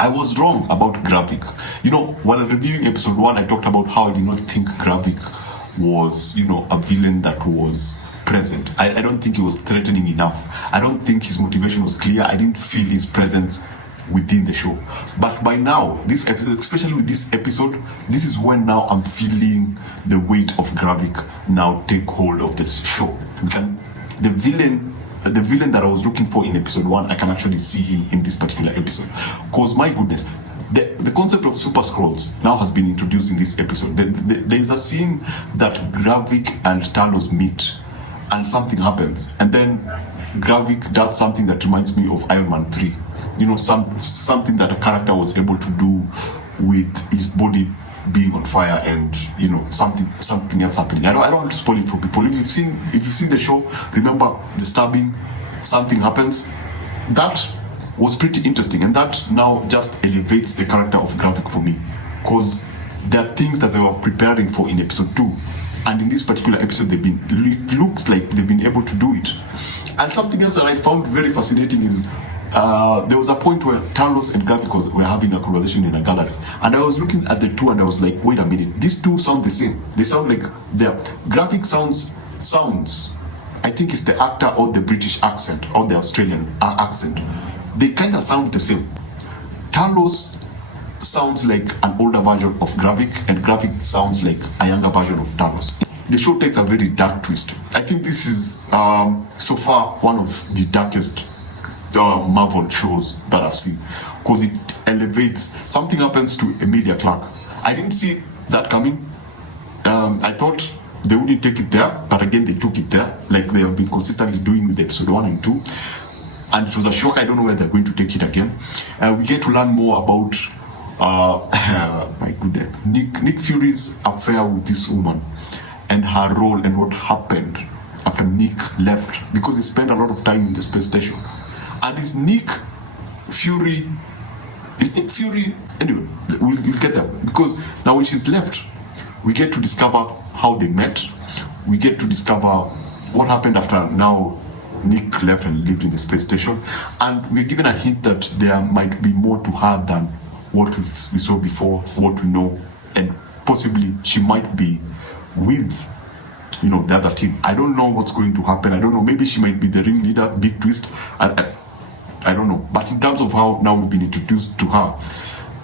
I was wrong about Gravik. While reviewing episode 1, I talked about how I did not think Gravik was, a villain that was present. I don't think he was threatening enough. I don't think his motivation was clear. I didn't feel his presence within the show. But by now, this episode, especially with this episode, this is when now I'm feeling the weight of Gravik now take hold of this show. The villain that I was looking for in episode 1, I can actually see him in this particular episode. Because my goodness, the concept of super Skrulls now has been introduced in this episode. There's a scene that Gravik and Talos meet and something happens, and then Gravik does something that reminds me of Iron Man 3. Something that a character was able to do with his body being on fire, and something else happening. I don't want to spoil it for people. If you've seen the show, remember the stabbing, something happens. That was pretty interesting, and that now just elevates the character of Gravik for me, because there are things that they were preparing for in episode 2, and in this particular episode it looks like they've been able to do it. And something else that I found very fascinating is there was a point where Talos and Gravik were having a conversation in a gallery, and I was looking at the two and I was like, wait a minute, these two sound the same. They sound like Gravik sounds, I think it's the actor or the British accent or the Australian accent. They kind of sound the same. Talos sounds like an older version of Gravik, and Gravik sounds like a younger version of Talos. The show takes a very dark twist. I think this is so far one of the darkest Marvel shows that I've seen, because it elevates. Something happens to Emilia Clarke. I didn't see that coming. I thought they wouldn't take it there, but again they took it there, like they have been consistently doing with episode 1 and 2. And it was a shock. I don't know where they're going to take it again. We get to learn more about my goodness, Nick Fury's affair with this woman and her role and what happened after Nick left, because he spent a lot of time in the space station. And is Nick Fury, anyway, we'll get there, because now when she's left, we get to discover how they met. We get to discover what happened after now Nick left and lived in the space station, and we're given a hint that there might be more to her than what we saw before, what we know, and possibly she might be with the other team. I don't know what's going to happen. I don't know, maybe she might be the ringleader. Big twist. I don't know. But in terms of how now we've been introduced to her,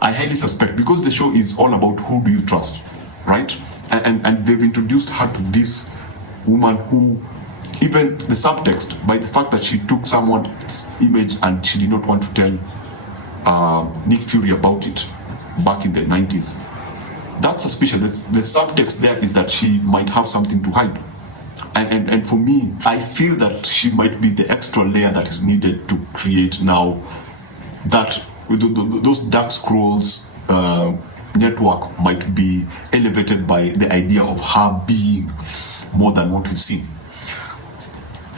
I highly suspect, because the show is all about who do you trust, right? And they've introduced her to this woman who, even the subtext, by the fact that she took someone's image and she did not want to tell Nick Fury about it back in the 90s, that's suspicious. The subtext there is that she might have something to hide. And for me, I feel that she might be the extra layer that is needed to create now that those dark Skrulls network might be elevated by the idea of her being more than what we've seen.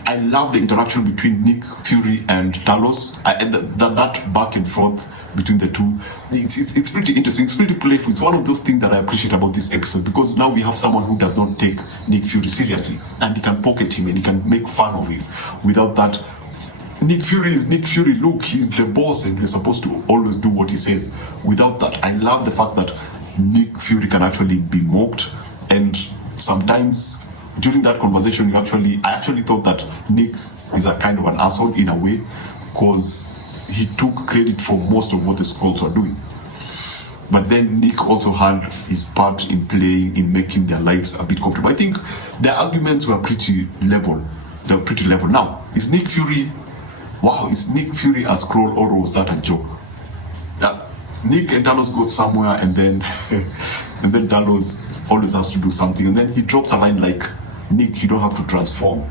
I love the interaction between Nick Fury and Talos, and that back and forth between the two. It's pretty interesting. It's pretty playful. It's one of those things that I appreciate about this episode, because now we have someone who does not take Nick Fury seriously, and he can pocket him and he can make fun of him. Without that, Nick Fury is Nick Fury. Look, he's the boss and we're supposed to always do what he says. Without that, I love the fact that Nick Fury can actually be mocked, and sometimes during that conversation, I actually thought that Nick is a kind of an asshole in a way, because he took credit for most of what the Skrulls were doing. But then Nick also had his part in playing, in making their lives a bit comfortable. I think the arguments were pretty level. They were pretty level. Now, is Nick Fury a Skrull, or was that a joke? Nick and Talos go somewhere, and then and then Talos always has to do something, and then he drops a line like, Nick, you don't have to transform.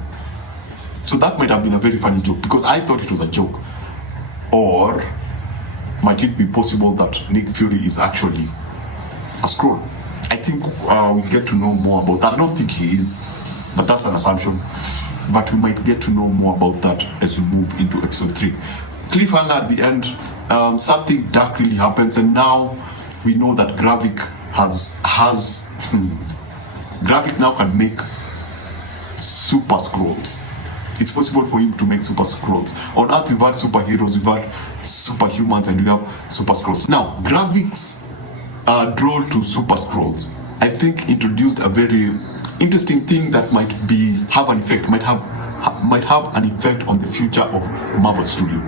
So that might have been a very funny joke, because I thought it was a joke. Or might it be possible that Nick Fury is actually a Skrull? I think we'll get to know more about that. I don't think he is, but that's an assumption. But we might get to know more about that as we move into episode 3. Cliffhanger at the end, something dark really happens, and now we know that Gravik Gravik now can make super Skrulls. It's possible for him to make super Skrulls. On Earth, we've had superheroes, we've had superhumans and we have super Skrulls. Now, graphics draw to super Skrulls, I think introduced a very interesting thing that might have an effect on the future of Marvel Studio.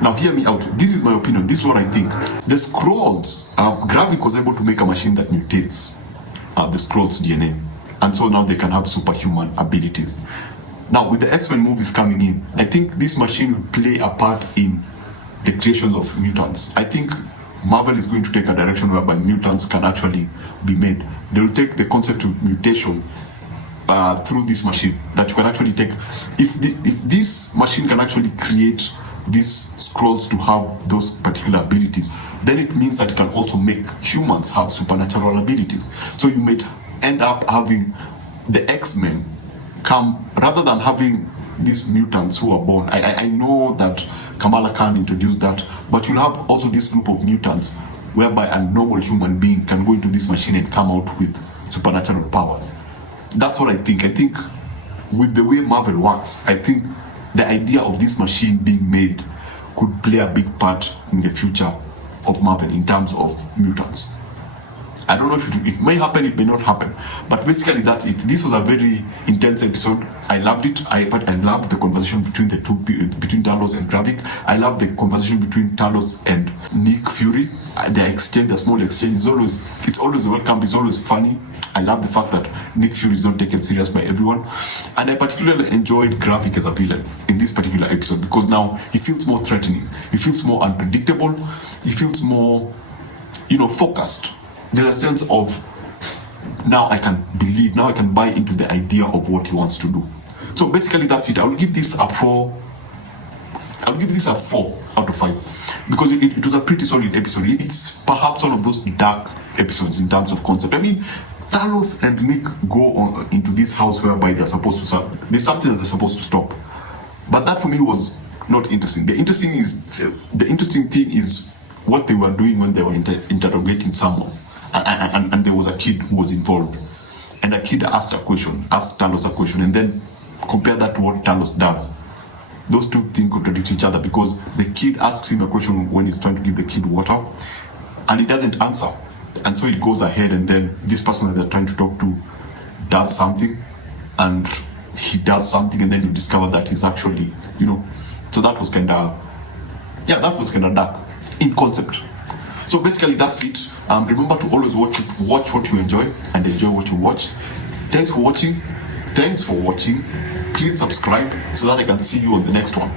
Now hear me out. This is my opinion. This is what I think. The Skrulls, Gravik was able to make a machine that mutates the Skrulls' DNA, and so now they can have superhuman abilities. Now with the X-Men movies coming in, I think this machine will play a part in the creation of mutants. I think Marvel is going to take a direction whereby mutants can actually be made. They will take the concept of mutation through this machine, that you can actually take. If this machine can actually create these Skrulls to have those particular abilities, then it means that it can also make humans have supernatural abilities. So you might end up having the X-Men come, rather than having these mutants who are born. I know that Kamala Khan introduced that, but you'll have also this group of mutants whereby a normal human being can go into this machine and come out with supernatural powers. That's what I think. I think with the way Marvel works, I think the idea of this machine being made could play a big part in the future of Marvel in terms of mutants. I don't know if it may happen, it may not happen, but basically that's it. This was a very intense episode. I loved it. I loved the conversation between between Talos and Gravik. I loved the conversation between Talos and Nick Fury. The small exchange it's always welcome. It's always funny. I love the fact that Nick Fury is not taken serious by everyone, and I particularly enjoyed Gravik as a villain in this particular episode because now he feels more threatening. He feels more unpredictable. He feels more, focused. There's a sense of now I can buy into the idea of what he wants to do. So basically that's it. I will give this a 4 out of 5 because it was a pretty solid episode. It's perhaps one of those dark episodes in terms of concept. I mean, Talos and Nick go on into this house whereby there's something that they're supposed to stop. But that for me was not interesting. The interesting thing is what they were doing when they were interrogating someone. And there was a kid who was involved, and a kid asked Talos a question, and then compare that to what Talos does. Those two things contradict each other because the kid asks him a question when he's trying to give the kid water, and he doesn't answer, and so it goes ahead, and then this person that they're trying to talk to does something, and he does something, and then you discover that he's actually, so that was kind of dark in concept. So basically that's it. Remember to always watch what you enjoy and enjoy what you watch. Thanks for watching. Please subscribe so that I can see you on the next one.